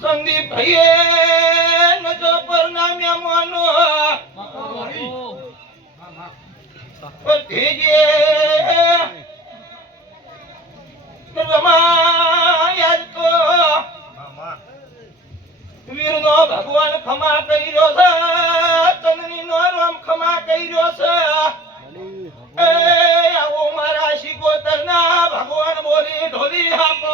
સંદીપ ભાઈએ નજો પરનામ્યા માનો ધીજે રમાયા તો વીરનો ભગવાન ખમા કર્યો છે, ચંદની નો રામ ખમા કર્યો છે. એ આવો મારા શિકોતરના ભગવાન બોલી ઢોલી આપો.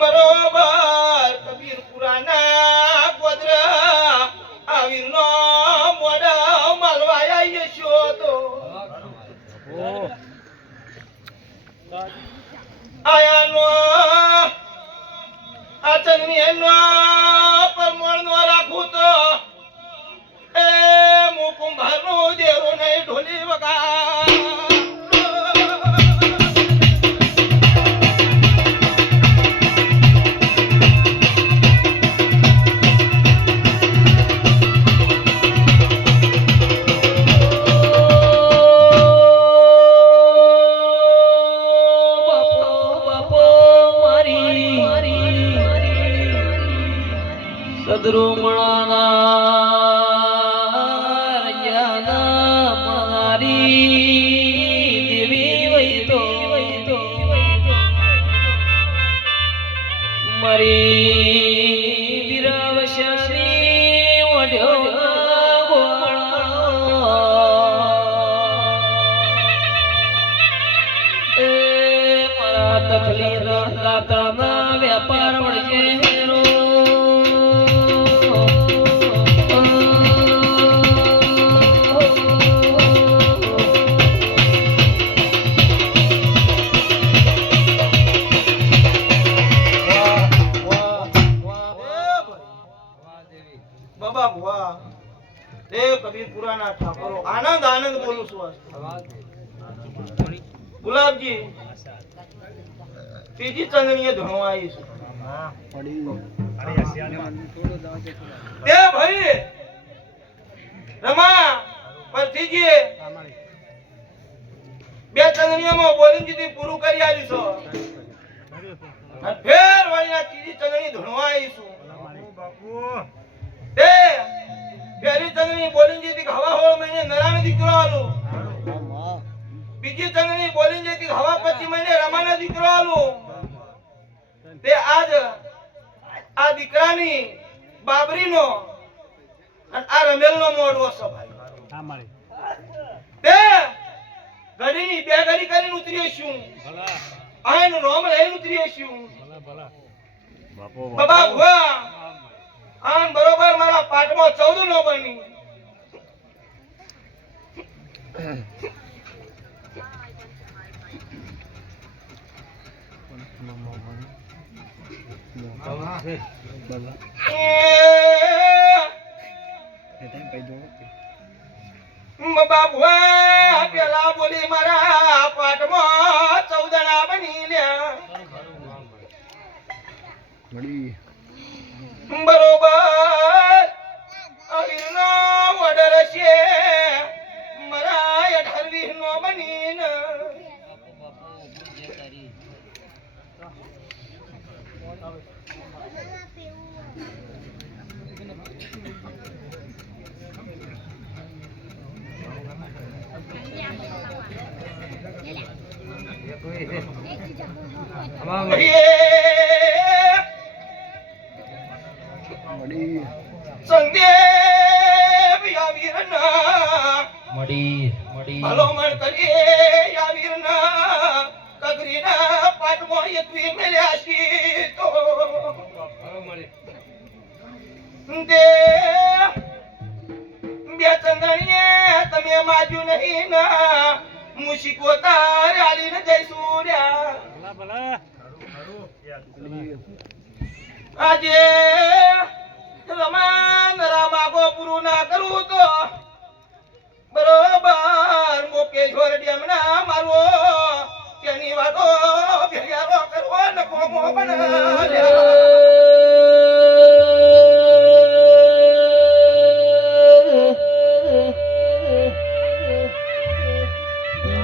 બરોબર કબીર પુરાના ગોદરા આવીરનો મોડા માલવાયા યશો તો આયાનો આચરની એનો પરમણ નો રાખું તો એ મુકુંભાર કબીરપુરાના ઠાકોરો આનંદ આનંદ બોલું છું ગુલાબજી ત્રીજી ચંદણીએ ધણવા આવી છું તે ભાઈ રમા પરથીજી બે ચંદણીઓમાં બોલિંગથી પૂરું કરી આલ્યું છો અને ફેર વળીને ત્રીજી ચંદણી ધણવા આવી છું તે પહેલી ચંદણી બોલિંગથી હવા હોળ મહિને નરાનો દીકરો આલું બીજી ચંદણી બોલિંગથી હવા 25 મહિને રમાનો દીકરો આલું તે આજ આ દીકરાની બાબરીનો અને આ રમેલનો મોડવો છે ભાઈ હા મારી તે ઘડીની બે ઘડી કરીને ઉતરી છું ભલા આયન રોમ લઈને ઉતરી છું ભલા ભલા બાપા ભુવા આન બરોબર મારા પાટમાં 14 નો બની બાબુઆ પેલા બોલી મારા પાટમાં 14 બની લ્યા બરોબર અવીરનો ઓર્ડર છે મારા 18 નો બનીને સંદેવ યાવીરના મડી ભલો મણ કરીએ યાવીરના કગરીના પાટમાં એકવી મેલ્યા છી તો દે બે ચંદણીએ તમે માજુ નહીં ના મુશીકો તાર આલીને જઈશું ર્યા ભલા આજે રમાન રામાગો પૂરું ના કરું તો બરોબર મોકેશ્વર ડેમના મારો તેની વાતો ભેગારો કરવો નકો મો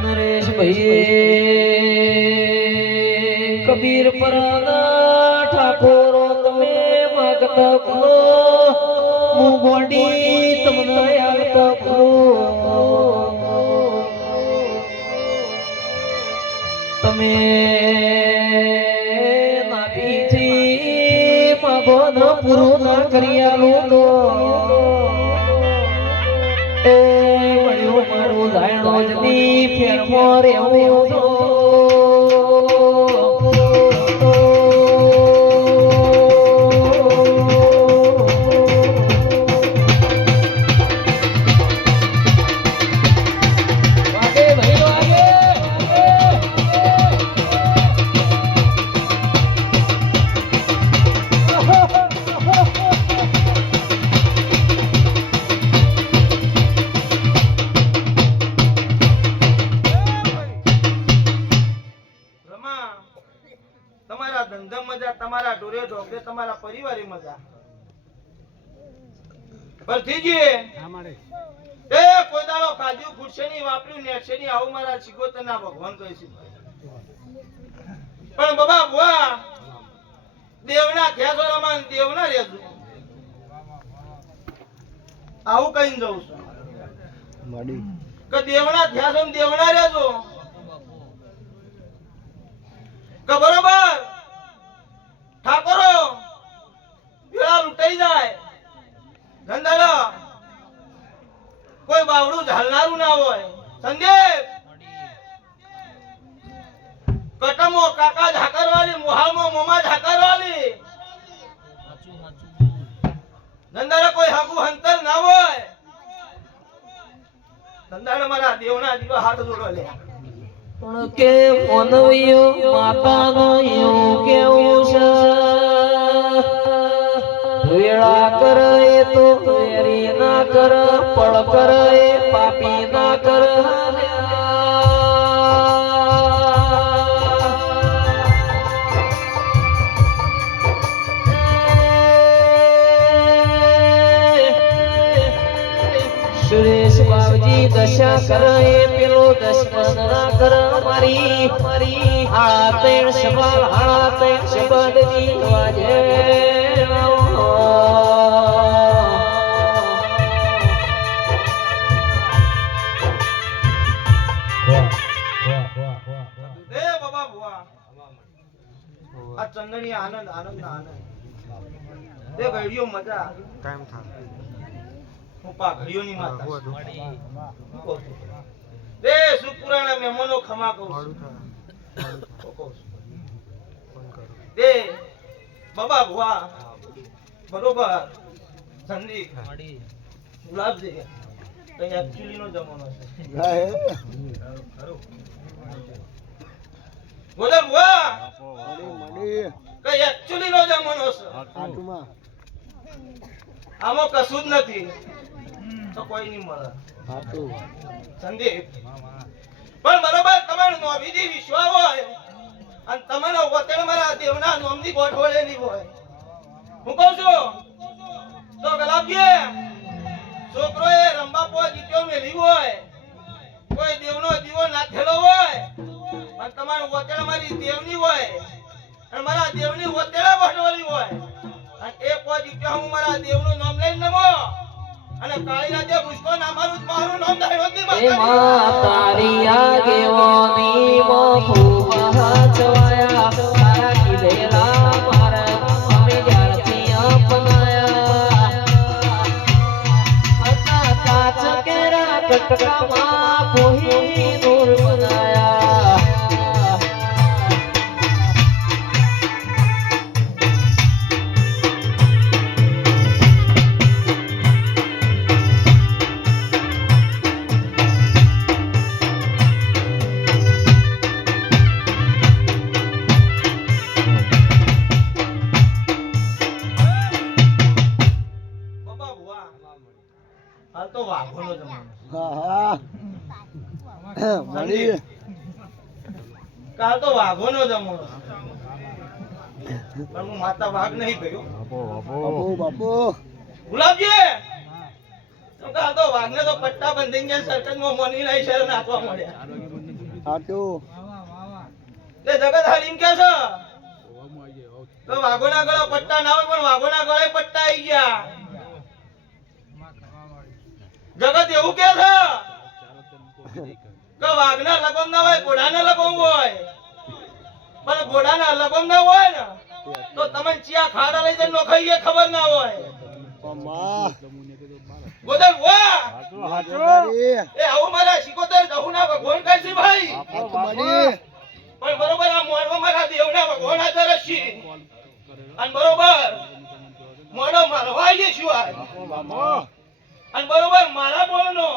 નરેશ ભાઈ કબીર પરાના ઠાકોરો તમે માગતા ભલો હું ગોડી તમને આવતા ભલો તમે નાભીથી માગો ન પૂરું ના કરી આલું તો એ મળ્યું મારું ધાયણો જની ફેરમો રહેવું તો તમારા ધંધા મજા તમારા ઢોરે ઢોકરે તમારા પરિવારી મજા પરથીજી એ કોઈ દાડો કાજુ ખુરશે ની વાપર્યું નેક્ષે ની આવું મારા શિકોતરના ભગવાન કહે છે પણ બાબા ભુવા દેવના થયા છો રમાન દેવના રહેજો આવું કહીને જઉં છું કે દેવના થયા છો દેવના રહેજો કે બરોબર ઠાકોરો પેલા લૂંટાઈ જાય ગંધાડો કોઈ બાવડું ઝાલનારું ના હોય સંદેશ કટમો કાકા ઝાકરવાલી મોહાલમો મોમા ઝાકરવાલી ગંધાડો કોઈ હાકુ હંતર ના હોય ગંધાડો મારા દેવના દીવા હાથ જોડો લે પણ કે મોનવીયો માતાનો એવું કેવું છે વેળા વેળા કર એ તો વેરી ના કર પળ કર એ પાપી ના કર સુરેશ બાવજી દશા કર એ પેલો દશમન ના કર મારી આ તેણ સવાલ આ તેણ શબ્દની વાજે એ બાબા ભુવા આ ચંદની આનંદ આનંદ ના આનંદ તે ઘડીઓ મજા ટાઈમ થાય હું પાઘડીઓની માતા તે સુપુરાના મહેમાનો ખમા કહું છું તે બાબા ભુવા બરોબર સંદીપ ગુલાબજી કઈ એકચ્યુઅલી નો જમાનો છે બોલે ભુવા કઈ એકચ્યુઅલી નો જમાનો છે આમાં કશું જ નથી તો કોઈ નહીં મળે સંદીપ પણ બરોબર તમારો નોબીજી વિશ્વાસ હોય અને તમારો વતન મારા દેવના નોમની ગોઠવડેલી હોય હું કહું છું તો ગલાબજી છોકરોએ રંબાપો જીત્યો મેલી હોય કોઈ દેવનો દીવો નાખેલો હોય અને તમારું વતન મારી દેવની હોય અને મારા દેવની વતેડા ગોઠવેલી હોય અને એ પોજીટ્યો હું મારા દેવનું નામ લઈને નમો અને કાળી રાતે પુષ્પો ના મારું નામ ધાર્યો એ માં તારી આગેવાની માં ખૂબ હચવાયા તારા કીધેલા મારા અમે જ્યારથી અપનાયા હતા કાચ કેરા કટકામાં કોઈ નૂર બનાયા હાલ તો વાઘોનો જમાનો કાલ તો વાઘોનો જમાનો પણ હું માતા વાઘ નહીં ગયો ગુલાબજી તો કાલ તો વાઘને તો પટ્ટા બંધી ગયા સરકતમાં મોની લઈ શહેર નાચવા મળ્યા તે જગત હાલીમ કે છે તો વાઘોના ગળા પટ્ટા ના હોય પણ વાઘોના ગળે પટ્ટા આવી ગયા જગત એવું કે છે કે વાઘના લગમ ના હોય ઘોડાના લગમ હોય પણ ઘોડાના લગમ ના હોય ને તો તમે ચિયા ખાડા લઈ જઈને નોખાઈ ગયા ખબર ના હોય ગોદલ વાહ એ આવું મારા શિકોતર જહુના ભગવાન કહે છે ભાઈ પણ બરોબર આ મોરવા મારા દેવના ભગવાન હાજર છે અને બરોબર મોડો મારવા જઈશું અને બરોબર મારા બોલનો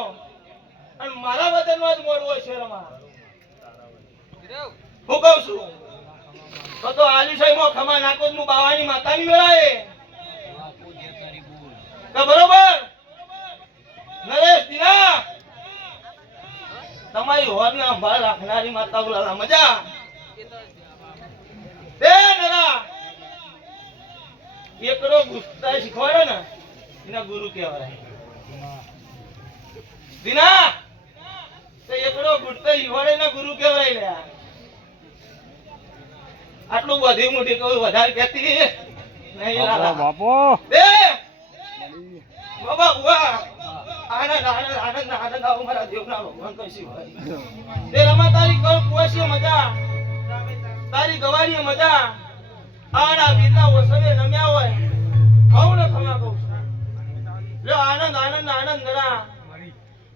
અને મારા વતનનો જ મોડવો છે રમા હું કહું છું તો આલીશાહીમાં ખમા નાખો હું બાવાની માતાની વેળાએ કે બરોબર નરેશ દીના તમારી હોરના અંભાળ રાખનારી માતા બોલાલા મજા તે નરા એકડો ગુસ્સા શીખવાડે ને એના ગુરુ કહેવાય દીના તો એકડો ગુસ્સા શીખવાડે એના ગુરુ કહેવાય લ્યા આટલું બધી મોટી કોઈ વધારે કહેતી નહીં લાલા બાપો દે બાબા બુઆ આનંદ આનંદ આનંદ આનંદ આવો મારા દેવના ભગવાન કશી ભાઈ તે રમા તારી કણ કુવાસી મજા તારી ગવારી મજા આના બીના ઓસવે નમ્યા હોય ખાવ ને ખમા કહું લે આનંદ આનંદ આનંદ નરા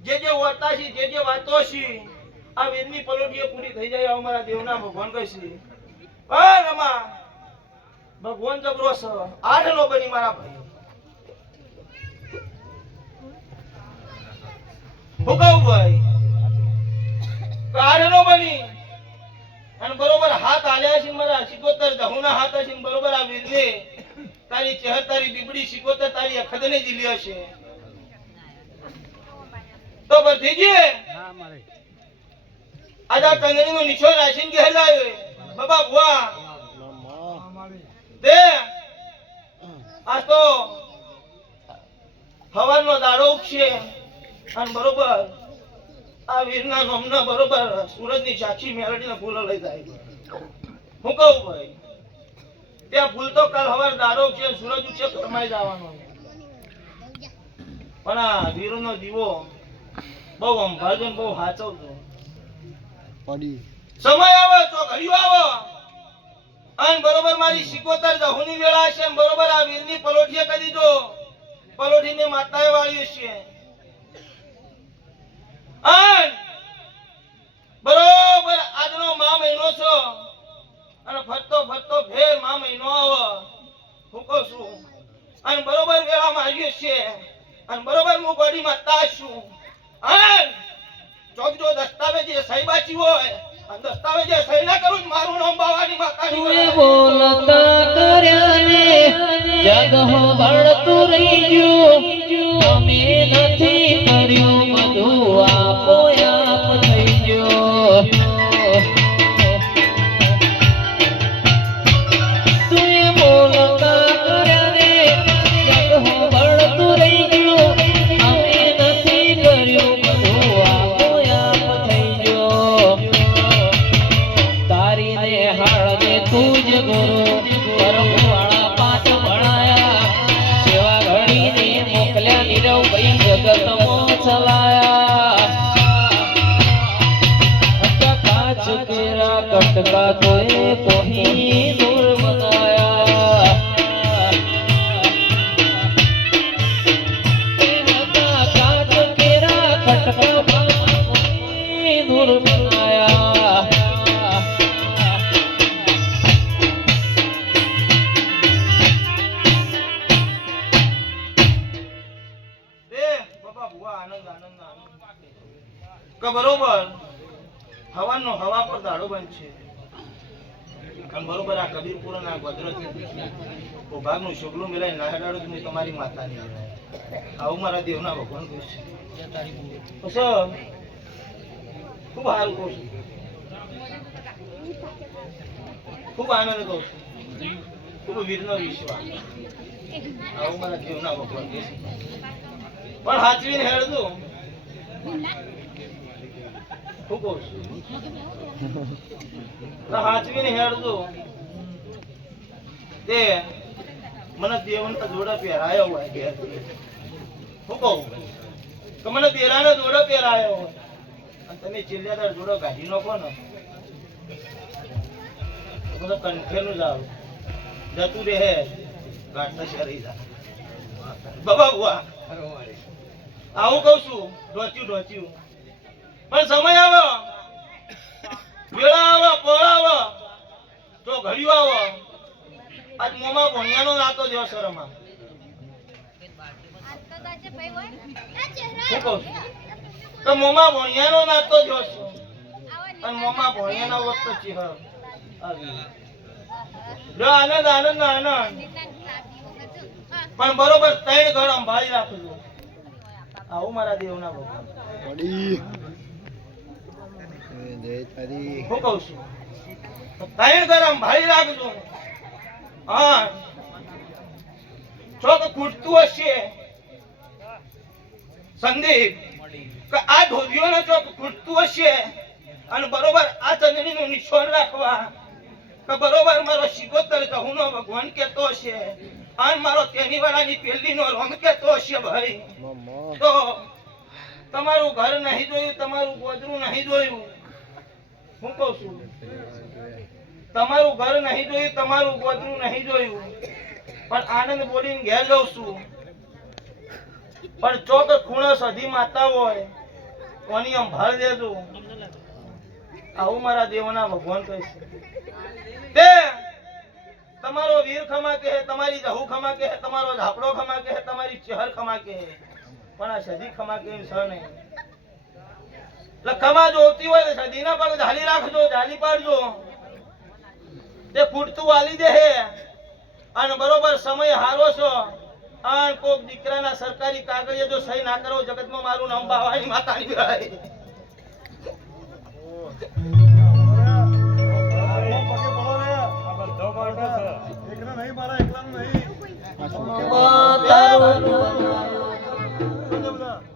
જે જે વર્તા છે જે જે વાતો છે આ વેદની પલોટીએ પૂરી થઈ જાય અમારા દેવના ભગવાન કશી રમા ભગવાન જબરો છે આઠ નો બની મારા ભાઈ ભોગાવ ભાઈ આઠ નો બની અને બરોબર હાથ આલ્યા છે મારા 77 જહુના હાથ છે બરોબર આ વીરને તારી ચહેર તારી બીબડી શીખોતર તારી અખદને જીલી હશે તો ભરતીજી આજા કંગણી નો નિશો રાશિન ગહેલાયો બાબા બુઆ દે આ તો હવાનો દાડો ઉગશે અને બરોબર આ વીરના નોમના બરોબર સૂરજની સાક્ષી મેલડીના ફૂલો લઈ જાય હું કહું ભાઈ ત્યાં ફૂલ તો કાલ હવાર દાડો ઉગશે સૂરજ ઉગશે ઘરમાં જવાનો પણ આ વીરનો દીવો બહુ અંભાજો ને બહુ હાચવજો સમય આવે તો ઘડિયો આવો અને બરોબર મારી શિકોતર જહુની વેળા છે બરોબર આ વીરની પલોઠીએ કરી દીધો પલોઠીને માતાએ વાળી છે અને બરોબર આજનો મા મહિનો છો અને ફરતો ફરતો ફેર મા મહિનો આવો હું કહું છું અને બરોબર વેળામાં આવ્યો છે અને બરોબર હું ગોડી માતા છું અને જો દસ્તાવેજ એ સહી બાચી હોય અને દસ્તાવેજ એ સહી ના કરું મારું નામ બાવાની માતાની તું બોલતા કર્યા ને જગ ભળતું રહી ગયું તમે નથી કર્યું બધું આપો આપ થઈ ગયો તું બોલતા કર્યા ને જગ ભળતું રહી ગયું અમે નથી કર્યું બધું આપો આપ થઈ ગયો તારી ને હાળને તું જ ગુરુ પરમવાળા પાંચ ભણાયા સેવા ઘડીને મોકલ્યા નીરવ ભાઈ જગતમાં ચલાયા કાચ કેરા કટકા તોય કોઈ દૂર બનાયા કાચ કેરા કટકા કોઈ દૂર બનાયા દે બાબા બુઆ આનંદ આનંદ આનંદ કે બરોબર હવાનો હવા પર દાડો બનશે અને બરોબર આ કબીરપુર ના ગોધરાથી ભાગનું શુગલું મિલાઈ નાડાડો હું તમારી માતાની આવું મારા દેવના ભગવાન કહે છે બસ ખૂબ સારું કહું છું ખૂબ આનંદ કહું છું ખૂબ વીરનો વિશ્વાસ આવું મારા દેવના ભગવાન કહે છે પણ હાચવીને હેડજો હું કહું છું હાચવીને હેડજો તે મને દેવના જોડા પહેરાયો હોય ઘેર હું કહું કે મને દેરાના જોડો પહેરાયો હોય અને તમે ચિલ્લાદાર જોડો કાઢી નાખો ને તો બધો કંઠેનું જ આવું જતું રહે ગાંઠ શરી જા બાબા બુઆ આવું કઉ છું ઢોચ્યું પણ સમય આવો વેળા આવો પળ આવો તો ઘડિયો આવો આજ મોમાં ભણિયાનો નાતો દેવો શરમમાં શું કહું છું તો મોમાં ભણિયાનો નાતો દેવો છો અને મોમાં ભણિયાનો વખત ચિહર આવી જો આનંદ આનંદ આનંદ પણ બરોબર 3 ઘર સંભાળી રાખજો આવું મારા દેવના ભગવાન હું કહું છું 3 ઘર સંભાળી રાખજો હા ચોક ખૂટતું હશે સંદીપ કે આ ઢોલિયોનો ચોક ખૂટતું હશે અને બરોબર આ ચંદડીનું નિશાન રાખવા કે બરોબર મારો શિકોતર કહુનો ભગવાન કહેતો હશે અને મારો તેની વાળાની પેલીનો રંગ કહેતો હશે ભાઈ તો તમારું ઘર નહીં જોયું તમારું ગોદરું નહીં જોયું હું કહું છું તમારું ઘર નહીં જોયું તમારું ગોદરું નહીં જોયું પણ આનંદ બોલીને ઘેર જાઉં છું પણ ચોક ખૂણો સધી માતા હોય કોની સંભાળ દેજો આવું મારા દેવના ભગવાન કહે છે તે તમારો વીર ખમા કહે તમારી જહુ ખમા કહે તમારો ઝાપડો ખમા કહે તમારી ચહેર ખમા કહે પણ આ સધી ખમા કહે સર નહીં એટલે ખમા જોતી હોય તો સદીના પગ ઝાલી રાખજો ઝાલી પાડજો તે ફૂટતું વાલી દે અને બરોબર સમય હારો છો અને કોક દીકરાના સરકારી કાગળિયે જો સહી ના કરો જગતમાં મારું નામ બાવાની માતાની બિરાય.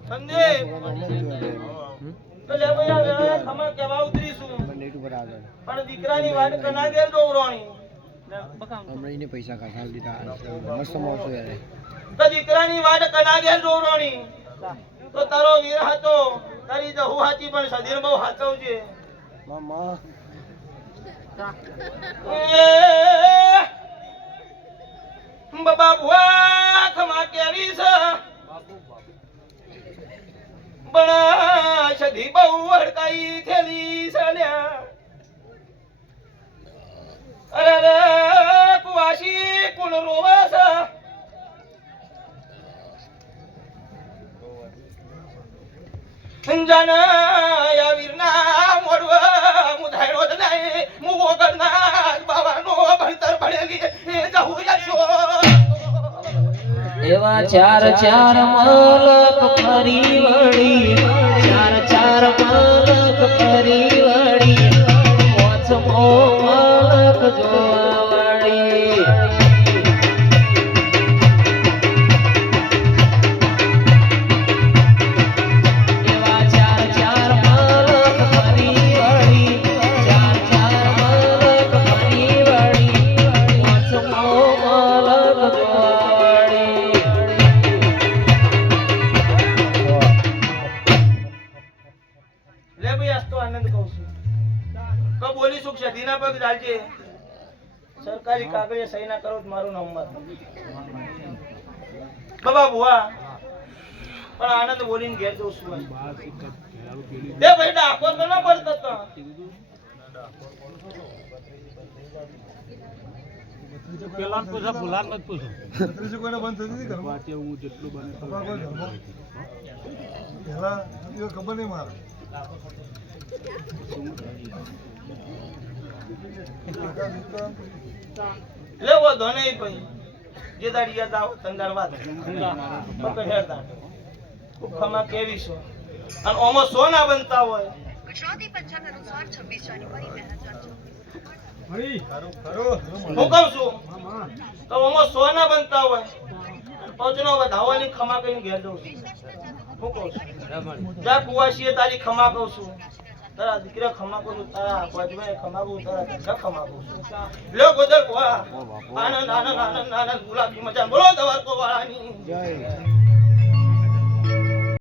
સંદીપ એટલે ભાઈ આ વેળાએ ખમા કેવા ઉતરીશું પણ દીકરાની વાટ કના ઘેર દોવરાણી પૈસા કાઢા દીધા મસ્ત માવસો યાર તો દીકરાની વાટ કના ઘેર દોવરાણી તો તારો વીર હતો તારી જહુ હાચી પણ સધીર બહુ હાચવજે મામા બાબા ભુવા ખમા કેવી છે બણા સધી બહુ હડકાઈ થેલી સલ્યા અરે રે કુવાસી કુણ રોવે છે જાના વીરના મોડવા મુધાયણો જ નહીં મુવો કરના બાવાનો ભણતર ભણેલી જહુ યશો એવા ચાર ચાર મલક ફરી વળી ચાર ચાર મલક ફરી વળી પાંચમો મલક જોવા વળી એવા ચાર ચાર મલક ફરી વળી ચાર ચાર મલક ફરી વળી પાંચમો મલક જોવા વળી લે ભાઈ આજ તો આનંદ કહું છું ક બોલી સુખ સધીના પગ ચાલજે સરકારી કાગળિયે સહી ના કરો તો મારું નામ મત બાબા ભુવા પણ આનંદ બોલીને ઘેર જઉં છું દે ભાઈ ડાકો તો ના પડતો તો પેલા પૂછા ફુલાર નથી પૂછો કોઈને બંધ થતી હતી ઘરમાં વાતે હું જેટલું બને પપ્પા કોઈ ઘરમાં પહેલા એ ખબર નહીં મારે લે વધો નહીં ભાઈ જે દાડી યાદ આવો તંદાર વાત પકડ હેરતા ખૂબ ખમા કેવી છો અને ઓમો સો ના બનતા હોય ગુજરાતી પંચાંગ અનુસાર 26 જાન્યુઆરી 2024 હરી હું કહું છું તો ઓમો સો ના બનતા હોય પહોંચનો વધાવવાની ખમા કહીને ઘેર જઉં છું હું કહું છું જા કુવાસીએ તારી ખમા કહું છું તારા દીકરા ખમા કહું છું તારા બાજુમાં ખમા કહું તારા દીકરા ખમા કહું છું લો ગોદર કુવા આનંદ આનંદ આનંદ આનંદ ગુલાબી મજા બોલો દવાર કો વાળાની જય